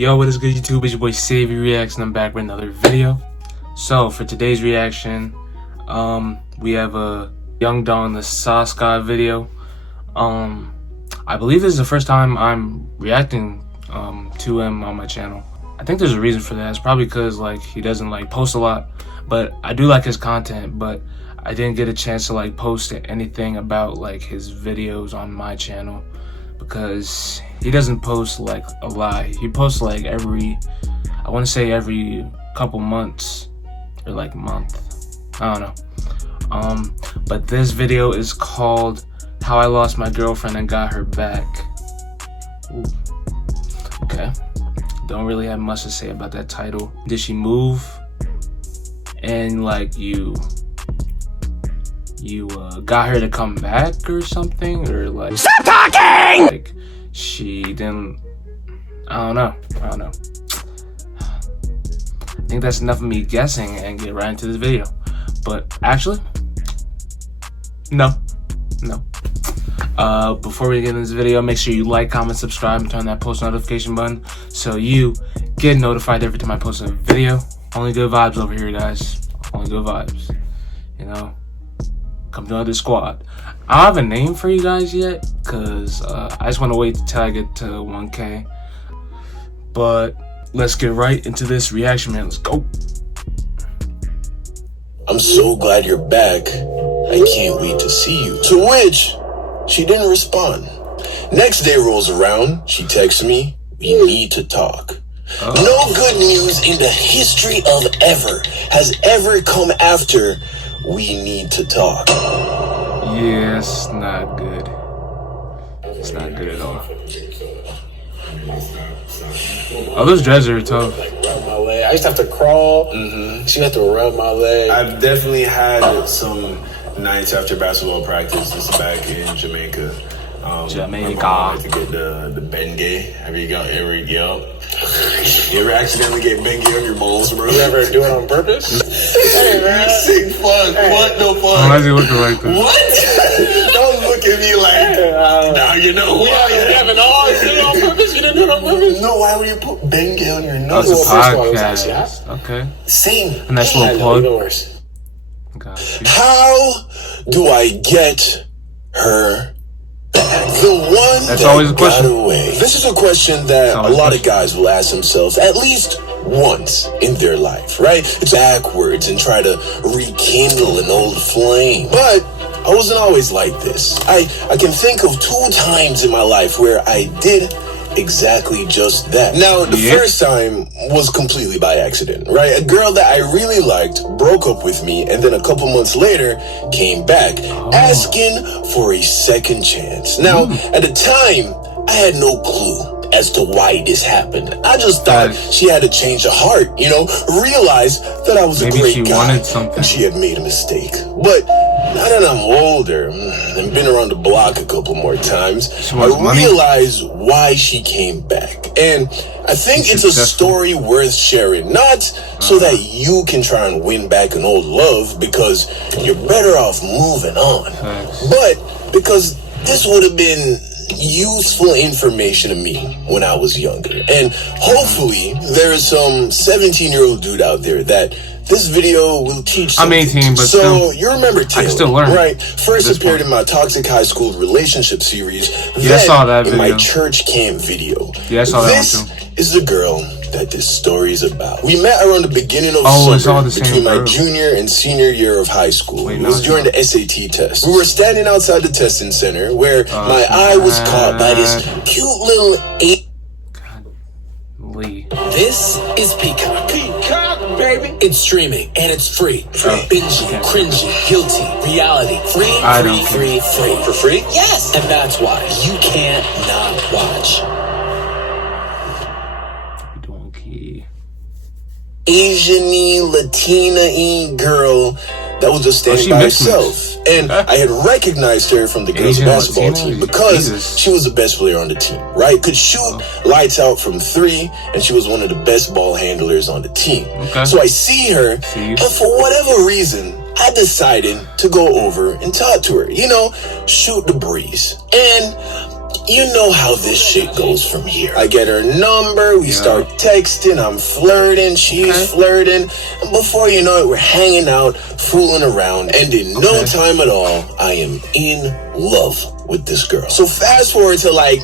Yo, what is good, YouTube? It's your boy SavyReacts, and I'm back with another video. So for today's reaction, we have a Young Don the Sauce Guy video. I believe this is the first time I'm reacting to him on my channel. I think there's a reason for that. It's probably because he doesn't post a lot, but I do like his content. But I didn't get a chance to post anything about his videos on my channel because he doesn't post a lot. He posts every, I want to say every couple months or month. I don't know. But this video is called How I Lost My Girlfriend and Got Her Back. Ooh. Okay. Don't really have much to say about that title. Did she move and you got her to come back or something, or stop talking? She didn't. I don't know. I think that's enough of me guessing and get right into this video. But actually, no. Before we get into this video, make sure you like, comment, subscribe, and turn that post notification button so you get notified every time I post a video. Only good vibes over here, guys. Only good vibes. You know, come join the squad. I don't have a name for you guys yet, cause I just want to wait till I get to 1K. But let's get right into this reaction, man. Let's go. I'm so glad you're back. I can't wait to see you. To which she didn't respond. Next day rolls around. She texts me, we need to talk. No good news in the history of ever has ever come after we need to talk. Yeah, it's not good. It's not good at all. Oh, those dreads are tough. Rub my leg. I used to have to crawl. She had to rub my leg. I've definitely had some nights after basketball practice. This is back in Jamaica. Jamaica. I like to get the Bengay. You ever accidentally get Bengay on your balls, bro? You ever do it on purpose? Hey, man. Sick fuck. Hey. What the fuck? Why is he looking like that? What? Don't look at me now you know who I am. You haven't always did it on purpose? You didn't do it on purpose? No, why would you put Bengay on your nose? That's a podcast. Okay. Same. A nice little plug. Even worse. Gotcha. How do I get her back? The one That's that always a got question. away. This is a question that a lot of guys will ask themselves at least once in their life, right? It's backwards and try to rekindle an old flame. But I wasn't always like this. I can think of 2 times in my life where I did exactly just that. Now, the first time was completely by accident, right? A girl that I really liked broke up with me, and then a couple months later came back asking for a second chance. Now, at the time, I had no clue as to why this happened. I just thought she had to change her heart, realize that I was a great guy and she had made a mistake. But now that I'm older and been around the block a couple more times, I realize why she came back. And I think it's a story worth sharing, not so that you can try and win back an old love because you're better off moving on, but because this would have been useful information to me when I was younger. And hopefully there is some 17-year-old dude out there that this video will teach something. I'm 18, but so still, you remember Taylor, I can still learn, right? First appeared in my Toxic High School relationship series. Yeah, I saw that video. In my church camp video. Yeah, I saw that this one too. Is the girl that this story is about. We met around the beginning of summer between my junior and senior year of high school. It was during the SAT test. We were standing outside the testing center where my eye was caught by this cute little This is Peacock. Peacock, baby. It's streaming and it's free. Bingy, cringy, guilty, reality. Free. For free? Yes. And that's why you can't not watch. Asian-y, Latina-y girl that was just standing by herself. And I had recognized her from the girls' basketball team because she was the best player on the team, right? Could shoot lights out from 3, and she was one of the best ball handlers on the team. So I see her, and for whatever reason, I decided to go over and talk to her, shoot the breeze. And you know how this shit goes from here. I get her number, we start texting, I'm flirting, she's flirting, and before you know it, we're hanging out, fooling around, and in no time at all, I am in love with this girl. So fast forward to like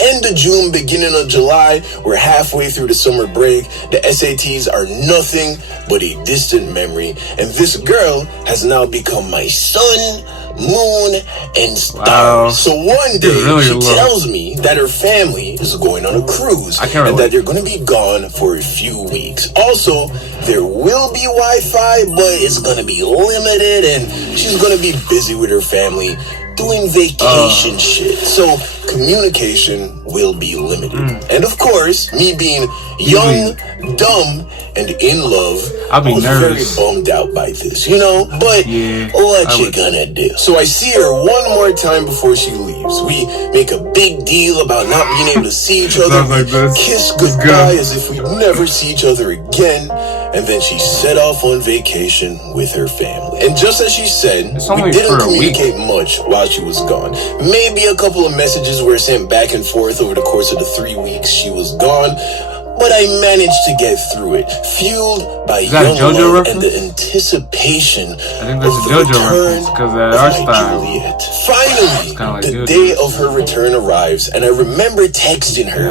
end of June, beginning of July, we're halfway through the summer break, the SATs are nothing but a distant memory, and this girl has now become my sun, moon, and stars. Wow. So one day she tells me that her family is going on a cruise and that they're going to be gone for a few weeks. Also, there will be Wi-Fi, but it's going to be limited, and she's going to be busy with her family doing vacation shit. So communication will be limited. And of course, me being young, dumb, and in love, I was very bummed out by this, you know? But what you gonna do? So I see her one more time before she leaves. We make a big deal about not being able to see each other. We kiss goodbye as if we'd never see each other again. And then she set off on vacation with her family. And just as she said, we didn't communicate much while she was gone. Maybe a couple of messages were sent back and forth over the course of the 3 weeks she was gone. But I managed to get through it, fueled by young love and the anticipation of the return of my Juliet. Finally, the day of her return arrives, and I remember texting her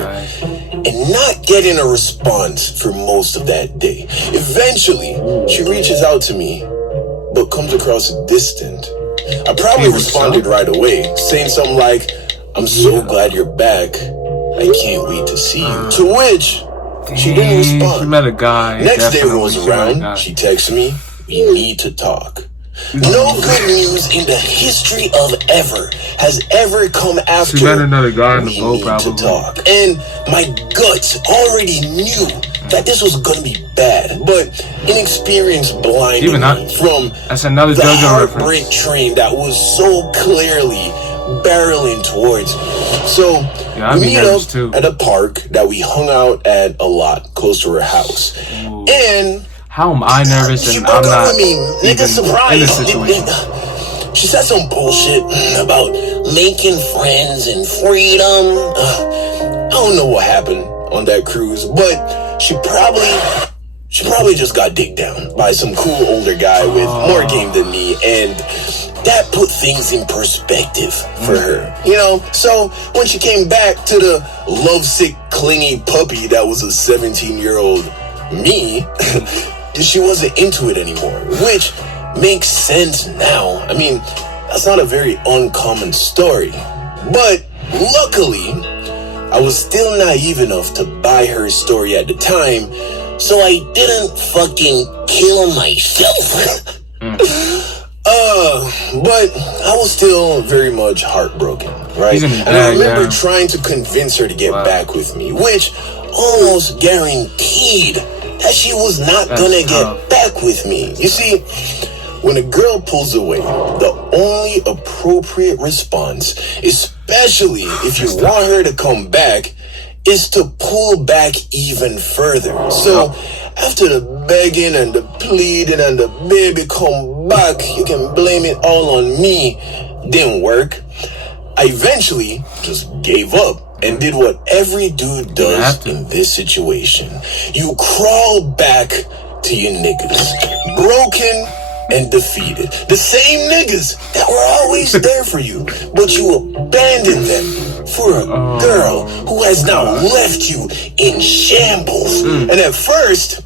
and not getting a response for most of that day. Eventually, she reaches out to me, but comes across distant. I probably responded right away, saying something like, "I'm so glad you're back. I can't wait to see you." To which she didn't respond. She met a guy. Next day rolls around. She texts me, "We need to talk." No good news in the history of ever has ever come after. She met another guy in the boat, probably. To talk. And my guts already knew that this was gonna be bad, but inexperience blinded me from the heartbreak train that was so clearly barreling towards me. So we meet up at a park that we hung out at a lot close to her house. And how am I nervous and I'm not even in this situation? She said some bullshit about making friends and freedom. I don't know what happened on that cruise, but she probably just got digged down by some cool older guy with more game than me, and that put things in perspective for her, you know? So when she came back to the lovesick, clingy puppy that was a 17-year-old me, she wasn't into it anymore, which makes sense now. I mean, that's not a very uncommon story. But luckily, I was still naive enough to buy her story at the time, so I didn't fucking kill myself. But I was still very much heartbroken, right? And I remember trying to convince her to get back with me, which almost guaranteed that she was not gonna get back with me. You see, when a girl pulls away, the only appropriate response, especially if you want her to come back, is to pull back even further. So after the begging and the pleading and the baby come back, you can blame it all on me, didn't work. I eventually just gave up and did what every dude does in this situation. You crawl back to your niggas, broken and defeated. The same niggas that were always there for you, but you abandoned them for a girl who has now left you in shambles. And at first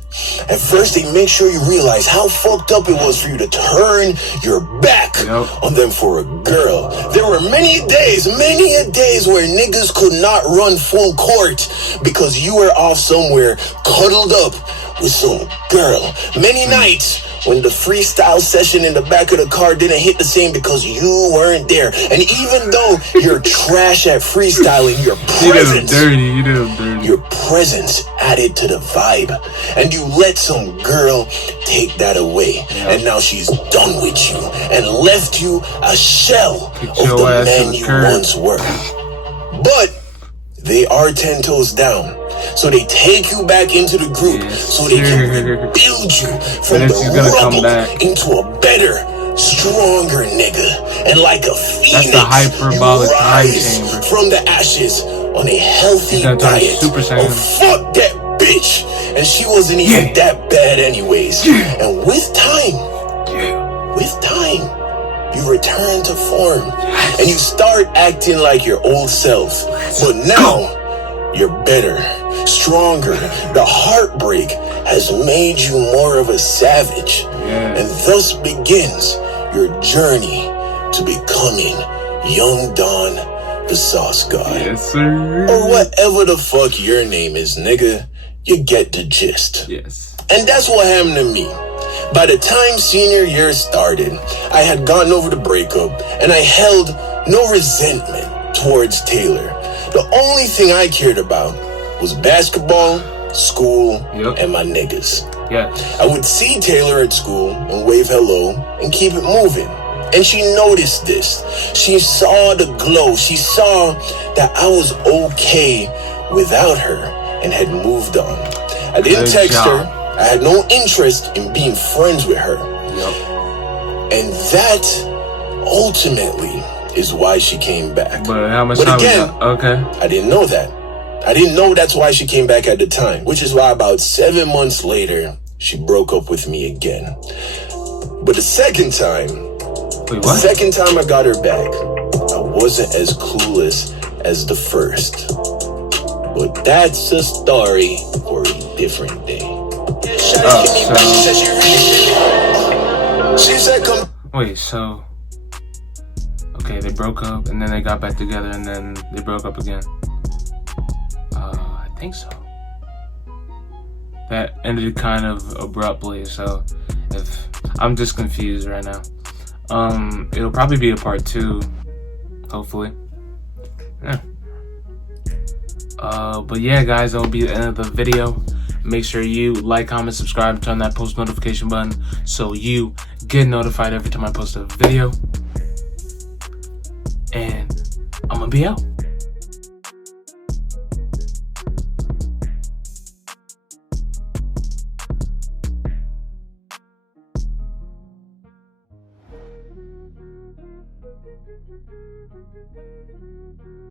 they make sure you realize how fucked up it was for you to turn your back on them for a girl. There were many a days where niggas could not run full court because you were off somewhere cuddled up with some girl. Many nights when the freestyle session in the back of the car didn't hit the same because you weren't there. And even though you're trash at freestyling, your presence added to the vibe. And you let some girl take that away. And now she's done with you and left you a shell of the man you once were. But they are 10 toes down. So they take you back into the group so they can rebuild you from the rubble into a better stronger nigga, and like a phoenix, that's the hyperbolic you time rise chamber from the ashes on a healthy diet. Super Saiyan. Oh, fuck that bitch, and she wasn't even that bad anyways. And with time, you return to form, and you start acting like your old self. But now, you're better, stronger. The heartbreak has made you more of a savage. And thus begins your journey to becoming Young Don, the Sauce God. Yes, sir. Or whatever the fuck your name is, nigga. You get the gist. Yes. And that's what happened to me. By the time senior year started, I had gotten over the breakup, and I held no resentment towards Taylor. The only thing I cared about was basketball, school, and my niggas. I would see Taylor at school and wave hello and keep it moving. And she noticed this. She saw the glow. She saw that I was okay without her and had moved on. I didn't text her. I had no interest in being friends with her. And that ultimately is why she came back. But how much but time again, I didn't know that. I didn't know that's why she came back at the time, which is why about 7 months later, she broke up with me again. But the second time, I got her back, I wasn't as clueless as the first. But that's a story for a different day. Wait, so okay, they broke up and then they got back together and then they broke up again. I think so. That ended kind of abruptly, so if I'm just confused right now. It'll probably be a part 2, hopefully. But yeah, guys, that'll be the end of the video. Make sure you like, comment, subscribe, turn that post notification button so you get notified every time I post a video. And I'm gonna be out.